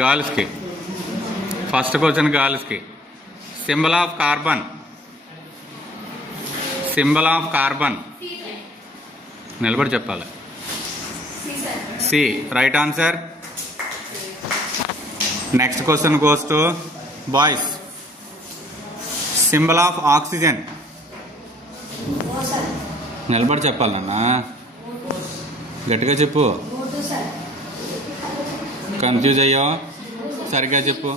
Girls की first question girls की symbol of carbon నిలబడి చెప్పాలి C right answer next question goes to boys symbol of oxygen నిలబడి చెప్పాలన్నా గట్టిగా చెప్పు కన్ఫ్యూజ్ అయ్యో సరిగ్గా చెప్పు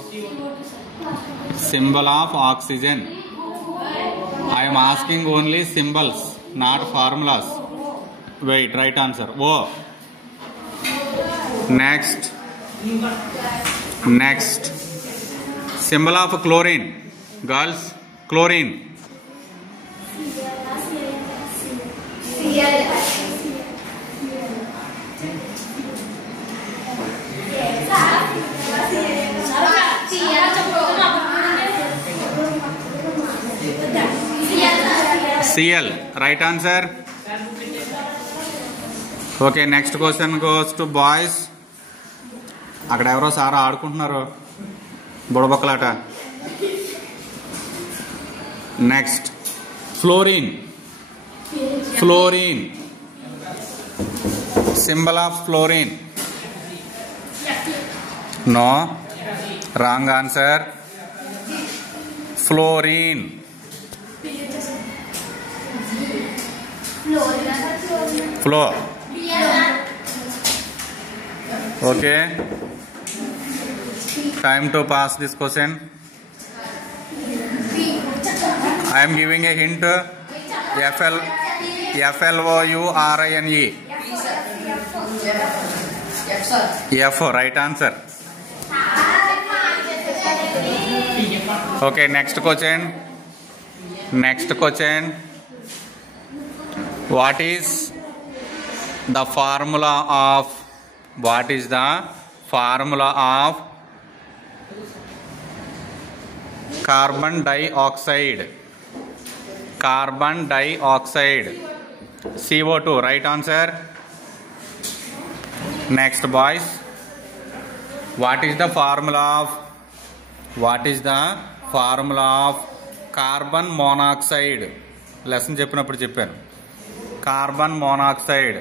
symbol of oxygen I am asking only symbols, not formulas. Wait, right answer. O. Next. Symbol of chlorine. Girls, chlorine. Cl. Right answer. Okay, next question goes to boys. అక్కడ ఎవరో సారా ఆడుకుంటున్నారు బుడబొక్కలాట. Next fluorine. Symbol of fluorine. No, wrong answer. Fluorine. Flow. Okay. Time to pass this question. I am giving a hint. FLOURINE. F. Right answer. Okay. Next question. What is the formula of carbon dioxide? CO2. Right answer. Next, boys. What is the formula of carbon monoxide? Lesson చెప్పినప్పుడు చెప్పాను. Carbon monoxide.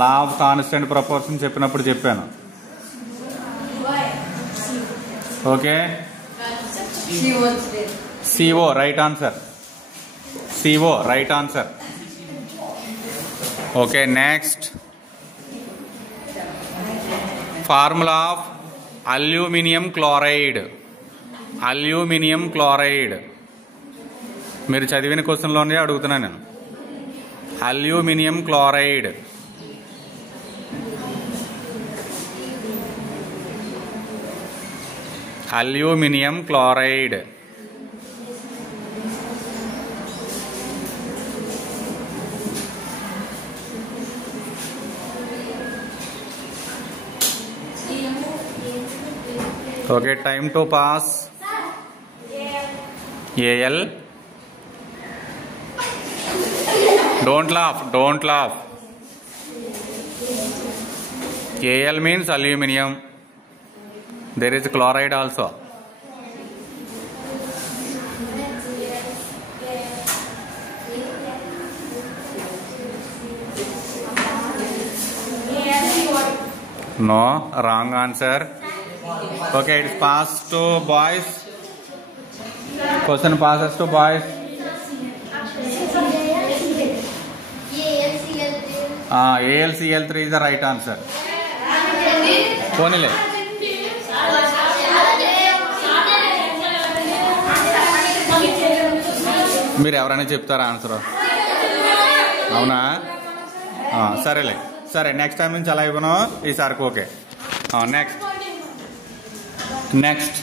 Law of constant proportion చెప్పినప్పుడు చెప్పాను. Okay. CO. Right answer. Okay, next. Formula of aluminium chloride. మీరు చదివిన క్వశ్చన్లోనే అడుగుతున్నాను నేను. Aluminium chloride. Okay, time to pass. AL. Don't laugh. AL means aluminium. There is chloride also. No, wrong answer. Okay, it's passed to boys. Question passes to boys. AlCl3 is the right answer. Ponile. మీరు ఎవరైనా చెప్తారా answer? అవునా? సరేలే, సరే next time నుంచి అలా ఇవ్వను, ఈసారికి okay. Next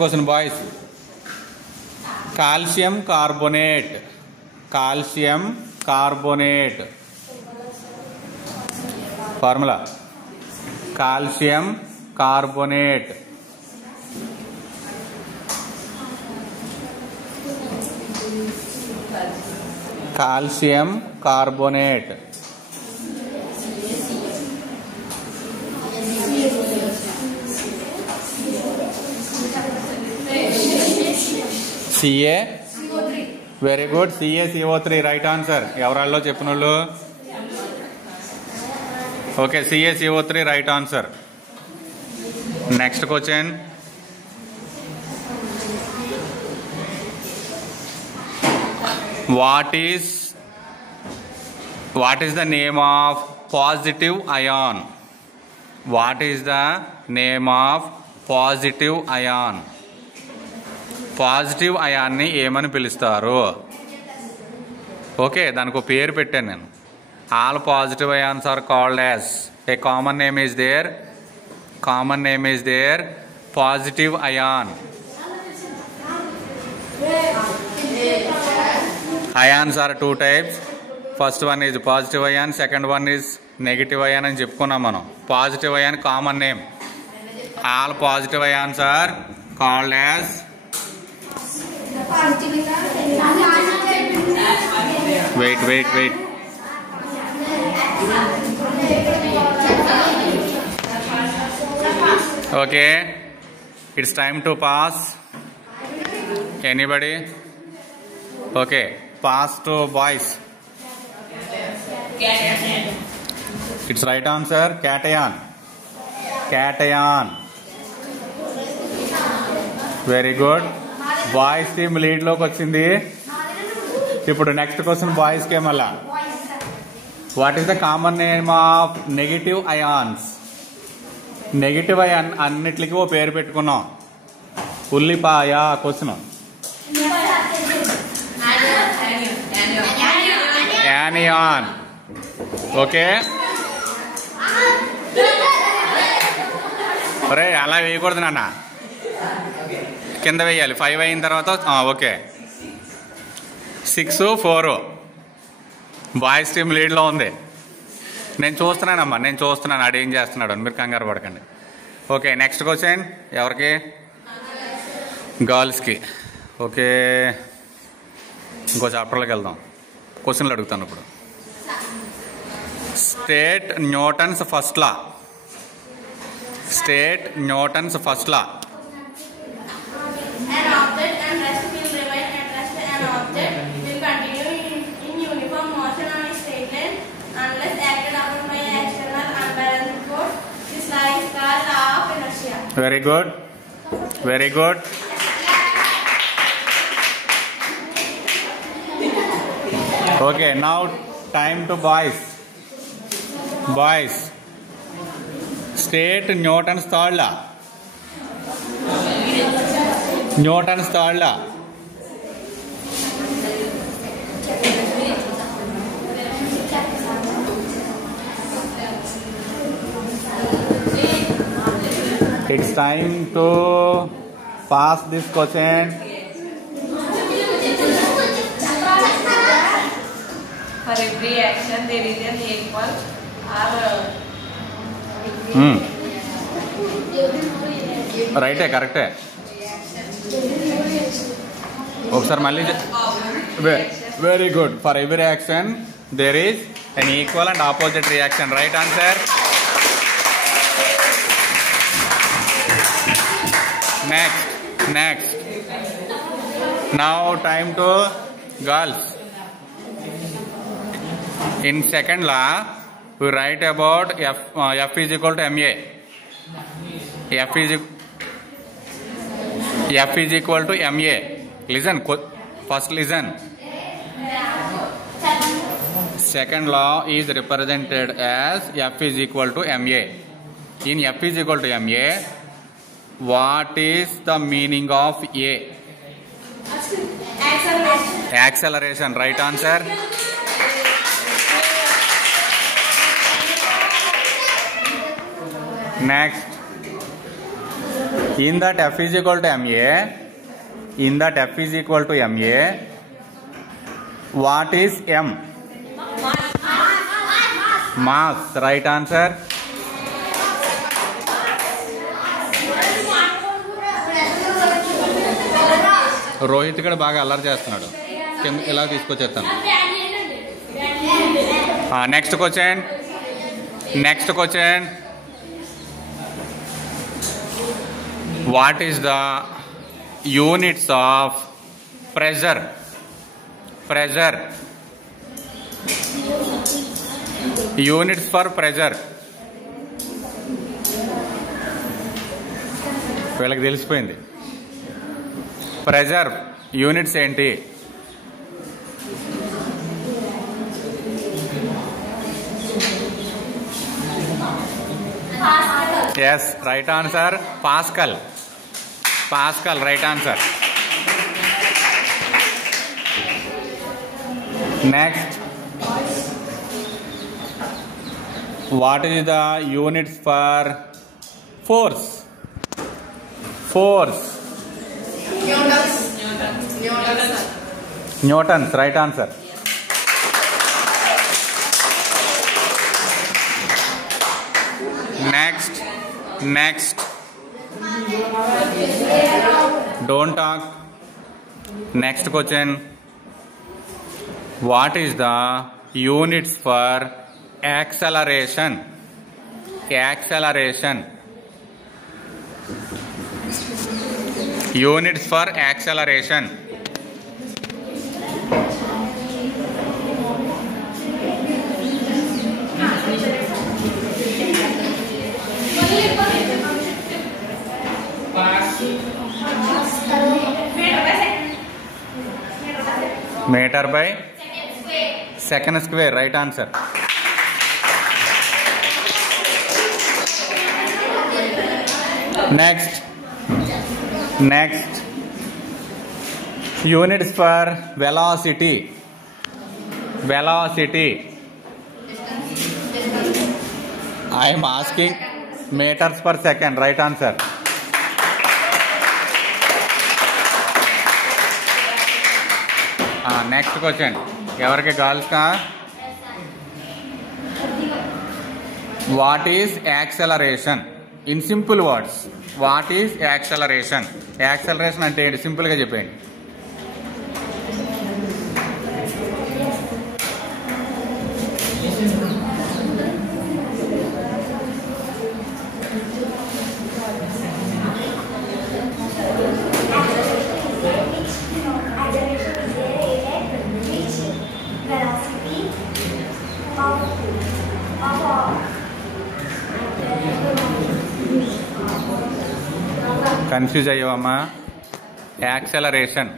question boys. Calcium carbonate formula calcium carbonate. Calcium carbonate. C A. Very good. CaCO3 right answer. ఎవరాల్లో చెప్పిన వాళ్ళు? Okay, CaCO3 right answer. Next question. What is the name of positive ion? What is the name of positive ion? Positive అయాన్ని ఏమని పిలుస్తారు? Okay, దానికి పేరు పెట్టాను నేను. All positive ions are called as a common name is there. Common name is there positive ion. Ions are two types. First one is positive ion, second one is negative ion అని చెప్పుకున్నాం మనం. Positive ion common name. All positive ions are called as wait okay, it's time to pass. Anybody? Okay, pass to boys. It's right answer. Cation. Very good. Boys team lead లోకి వచ్చింది. ఇప్పుడు next question boys కే మళ్ళా. What is the common name of negative ions? Negative ion అన్నిటికీ ఓ పేరు పెట్టుకున్నాం. ఉల్లిపాయ క్వశ్చన్. యానియాన్. ఓకే, ఒరే అలా వేయకూడదు నాన్న, కింద వేయాలి. 5 అయిన తర్వాత ఓకే. 6-4 బాయ్స్ టీమ్ లీడ్లో ఉంది. నేను చూస్తున్నాను ఆడేం చేస్తున్నాడు అని. మీరు కంగారు పడకండి. ఓకే, నెక్స్ట్ క్వశ్చన్ ఎవరికి? గర్ల్స్కి. ఓకే, ఇంకో చాప్టర్లోకి వెళ్దాం. క్వశ్చన్లు అడుగుతాను ఇప్పుడు. State Newton's first law. State Newton's first law. An object and rest will remain at rest. An object will continue in uniform motion on a straight line unless acted upon by an external unbalanced force. This law is called law of inertia. Very good. Very good. Okay, now time to boys. Boys. State Newton's third law. Newton's third law. It's time to pass this question. For every action there is an equal or రైటే, కరెక్టే. ఒకసారి మళ్ళీ. Very good. For every action there is an equal and opposite reaction. Right answer. Next. Now time to girls. In second law, we write about F is equal to ma. F is equal to ma. Listen. First listen. Second law is represented as F is equal to ma. In F is equal to ma, what is the meaning of A? Acceleration. Right answer. Next. In that F is equal to ma, what is M? Mass. Right answer. Rohit కూడా బాగా అల్లరి చేస్తున్నాడు. ఇలా తీసుకొచ్చేస్తాను. Next question. What is the units of pressure? Units for pressure. వీళ్ళకి తెలిసిపోయింది. Pressure units ఏంటి? Yes, right answer pascal. Right answer. Next, what is the units for force? Newtons. Right answer. Next don't talk. Next question. What is the units for acceleration? Units for acceleration. Metre by second square. Right answer. Next units for velocity. I'm asking metres per second. Right answer. Next question ఎవరికి? Girls కా? What is acceleration in simple words? What is acceleration? Acceleration అంటే ఏంటి? సింపుల్గా చెప్పండి. Confuse అయ్యావమ్మా? Acceleration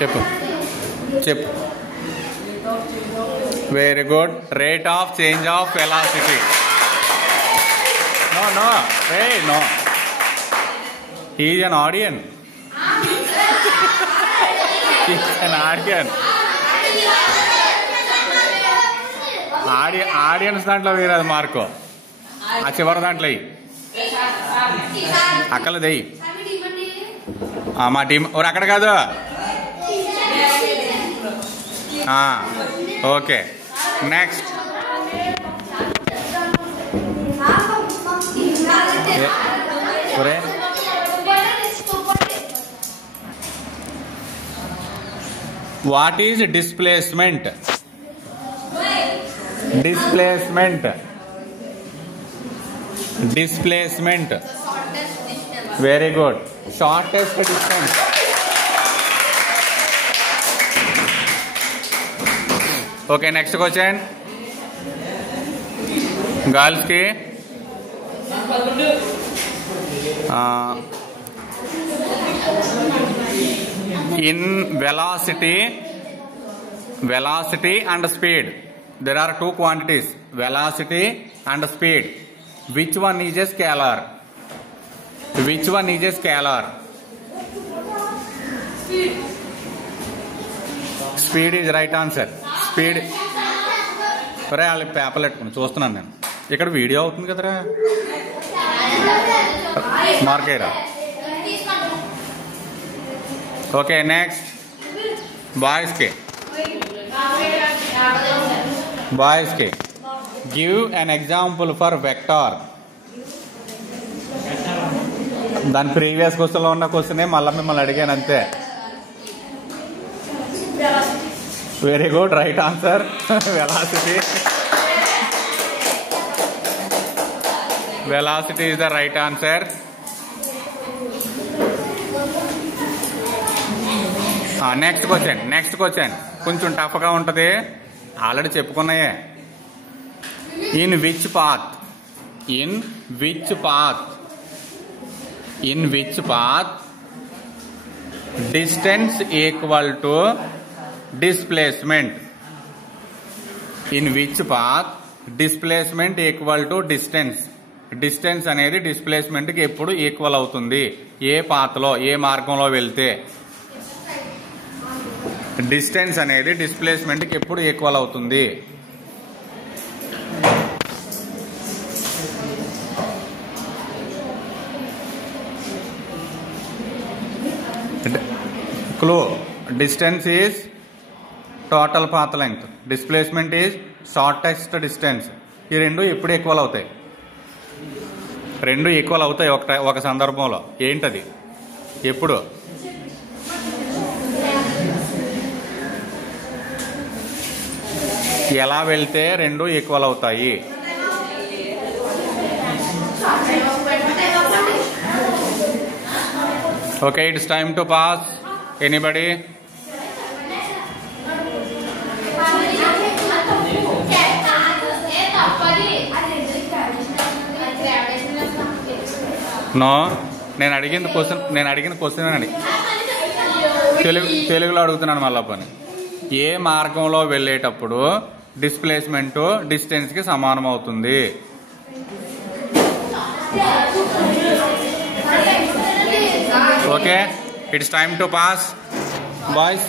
చెప్పు. Very good. Rate of change of velocity. No. Hey, no. He is an audience. Audience దాంట్లో వేరేది mark. ఆ చివరి దాంట్లో అక్కలది మా టీం అక్కడ కాదు. Okay. Next what is displacement? Very good. Shortest distance. Okay. Next question girls కి. in velocity and speed there are two quantities, velocity and speed. Which one is a scalar? Speed is right answer. Speed. ఒరే వాళ్ళ పేపర్లు పెట్టుకుని చూస్తున్నాను నేను. ఇక్కడ video అవుతుంది కదరా. మార్కేరా. ఓకే. నెక్స్ట్ బాయ్స్ కి బాయ్స్ కి give an example for vector. దాని ప్రీవియస్ క్వశ్చన్ లో ఉన్న క్వశ్చనే మళ్ళీ మిమ్మల్ని అడిగాను అంతే. Very good, right answer velocity. Velocity is the right answer. Next question కొంచెం టఫ్ గా ఉంటది, ఆల్రెడీ చెప్పుకున్నాయే. In which path distance equal to displacement. In which path displacement equal to distance. Distance అనేది డిస్ప్లేస్మెంట్ కి ఎప్పుడు ఈక్వల్ అవుతుంది? ఏ path లో, ఏ మార్గంలో వెళ్తే డిస్టెన్స్ అనేది డిస్ప్లేస్మెంట్ కి ఎప్పుడు ఈక్వల్ అవుతుంది? Clue, distance is total path length, displacement is shortest distance. ఈ రెండు ఎప్పుడు ఈక్వల్ అవుతాయి? రెండు ఈక్వల్ అవుతాయి ఒక సందర్భంలో. ఏంటది? ఎప్పుడు? ఎలా వెళ్తే రెండు ఈక్వల్ అవుతాయి? Okay, it's time to pass. Anybody? No, నేను అడిగిన క్వశ్చన్ అని తెలుగులో అడుగుతున్నాను మళ్ళా పని. ఏ మార్గంలో వెళ్ళేటప్పుడు డిస్ప్లేస్మెంట్ డిస్టెన్స్ కి సమానం అవుతుంది? Okay, it's time to pass boys.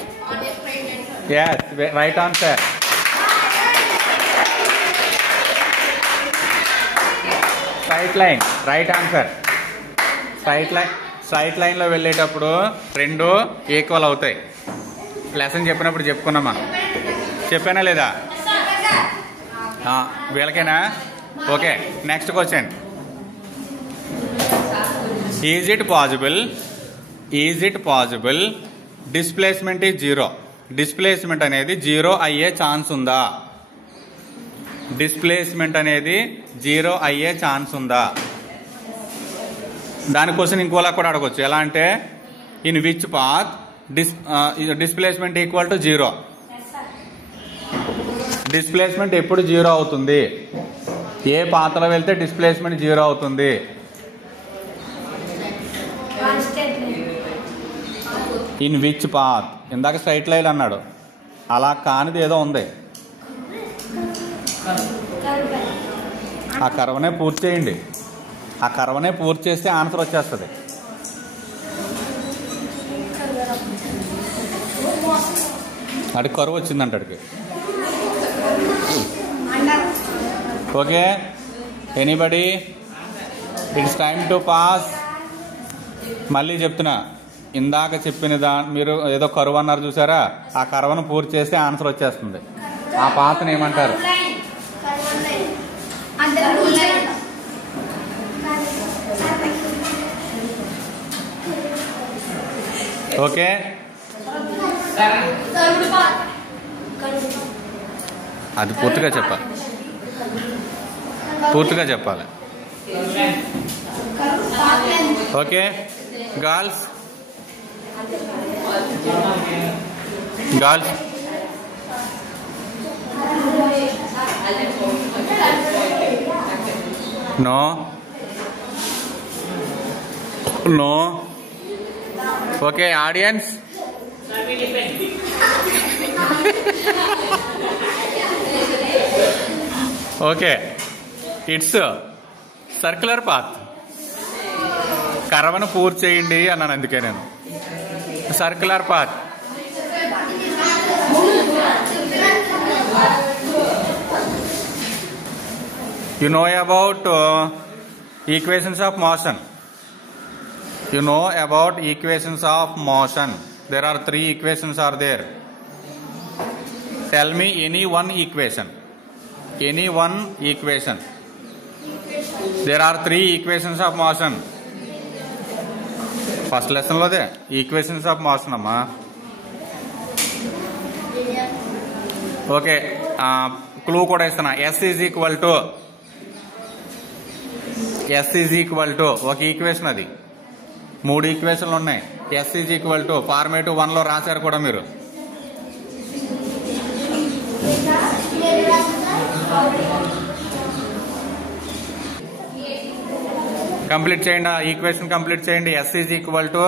yes, right answer. Straight line, right answer. Straight line లో వెళ్ళేటప్పుడు రెండు ఈక్వల్ అవుతాయి. లెసన్ చెప్పినప్పుడు చెప్పుకున్నాం మనం. చెప్పానా లేదా? వీళ్ళకేనా? Okay, next question. Is it possible displacement is zero? Displacement అనేది జీరో అయ్యే ఛాన్స్ ఉందా? డిస్ప్లేస్మెంట్ అనేది జీరో అయ్యే ఛాన్స్ ఉందా? దానికోసం ఇంకోలా కూడా అడగొచ్చు. ఎలా అంటే, in which path displacement equal to zero? Displacement ఎప్పుడు జీరో అవుతుంది? ఏ పాత్రలో వెళ్తే డిస్ప్లేస్మెంట్ జీరో అవుతుంది? In which path. ఇందాక స్ట్రైట్ లైన్ అన్నాడు, అలా కానిది ఏదో ఉంది. ఆ కర్వనే పూర్తి చేయండి. ఆ కర్వనే పూర్తి చేస్తే ఆన్సర్ వచ్చేస్తుంది. అడిగి కరువు వచ్చిందంట అడిగి. Okay, anybody? It's time to pass. మళ్ళీ చెప్తున్నా, ఇందాక చెప్పిన మీరు ఏదో కరువు అన్నారు చూసారా, ఆ కర్వను పూర్తి చేస్తే ఆన్సర్ వచ్చేస్తుంది. ఆ పాత్రను ఏమంటారు? ఓకే, అది పూర్తిగా చెప్పాలి. Okay girls, no. Okay audience, okay it's circular path. కర్వను పూర్తి చేయండి అన్నాను, అందుకే నేను circular path. You know about equations of motion. There are three equations are there. Tell me any one equation. Any one equation. There are 3 equations of motion. First lesson లోదే equations of motion అమ్మా. Okay, clue కూడా ఇస్తున్నా. S is equal to ఒక equation, అది 3 ఈక్వేషన్లు ఉన్నాయి. S is equal to formative 1 లో రాశారు కూడా మీరు. కంప్లీట్ చేయండి, ఆ ఈక్వేషన్ కంప్లీట్ చేయండి. S is equal to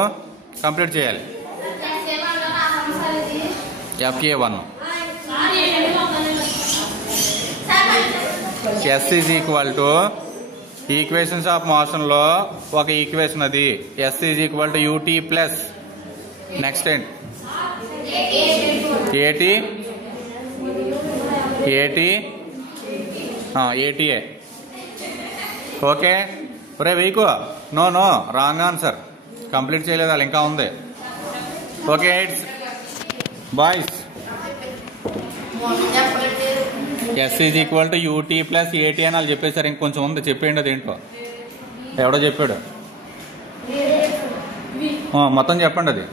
complete చేయాలి. FA1. S is equal to equations of motion లో ఒక ఈక్వేషన్ అది. S is equal to UT plus next ఏంటి ఏటీఏ. ఓకే, ఒరే వెయ్యకు. No wrong answer. కంప్లీట్ చేయలేదు వాళ్ళు, ఇంకా ఉంది. Okay boys, S is equal to UT plus AT అని వాళ్ళు చెప్పేశారు. ఇంకొంచెం ఉంది, చెప్పేయండి అదేంటో. ఎవడో చెప్పాడు, మొత్తం చెప్పండి. అది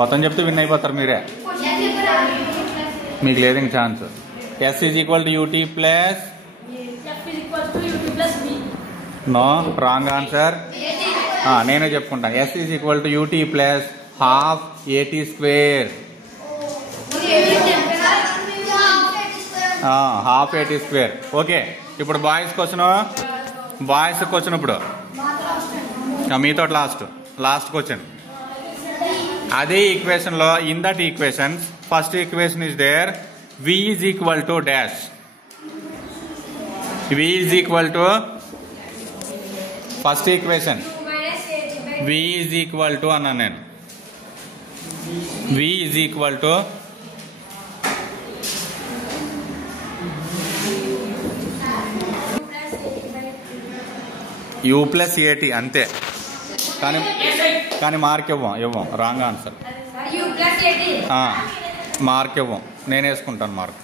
మొత్తం చెప్తే విన్ అయిపోతారు మీరే. మీకు లేదు ఇంక chance. S is equal to UT plus, no wrong answer. నేనే చెప్పుకుంటాను. S is equal to UT plus half a t square. Half a t square. Okay, ఇప్పుడు బాయ్స్ క్వశ్చన్ ఇప్పుడు మీతో లాస్ట్ క్వశ్చన్. అదే ఈక్వేషన్ లో in that equations first equation is there. V is equal to dash. V is equal to first equation v is equal to అన్నా నేను. V is equal to u plus ఏటీ అంతే. కానీ mark ఇవ్వం. Wrong answer. Mark ఇవ్వం, నేను వేసుకుంటాను mark,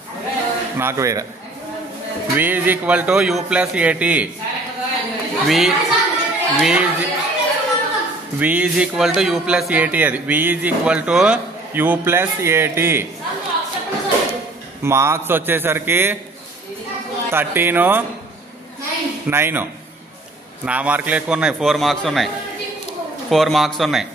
నాకు వేరే. V is equal to u plus a t. V is equal to u plus a t. అది v is equal to u plus a t. Marks వచ్చేసరికి 13, 9. నా మార్కులు ఎక్కువ ఉన్నాయి, 4 మార్క్స్ ఉన్నాయి.